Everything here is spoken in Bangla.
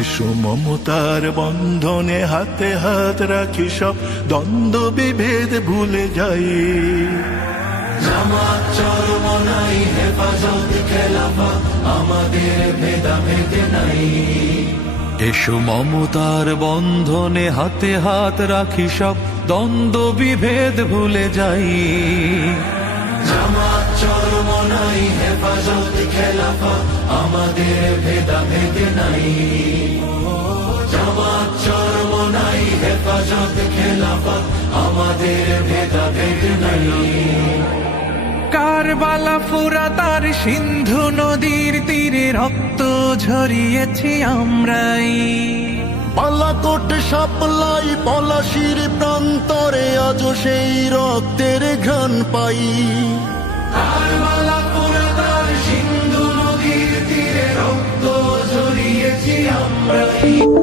এসো মমতার বন্ধনে হাতে হাত রাখি, সব দ্বন্দ্ব বিভেদ ভুলে যাই। জামাত চরমনাই হেফাজত খেলাফত আমাদের ভেদাভেদ নাই। এসো মমতার বন্ধনে হাতে হাত রাখি, সব দ্বন্দ্ব বিভেদ ভুলে যাই। জামাত চরমনাই হেফাজত খেলাফত আমাদের ভেদাভেদ নাই। জামাত চরমনাই হেফাজত খেলাফত আমাদের ভেদাভেদ নাই। কারবালা ফুরাত আর সিন্ধু নদীর তীরে রক্ত ঝরিয়েছি আমরাই। বালাকোট সাপলাই পলাশির প্রান্তরে আজ সেই রক্তের ঘ্রাণ পাই। কারবালা ফুরাত আর সিন্ধু নদীর তীরে রক্ত ঝরিয়েছি আমরাই।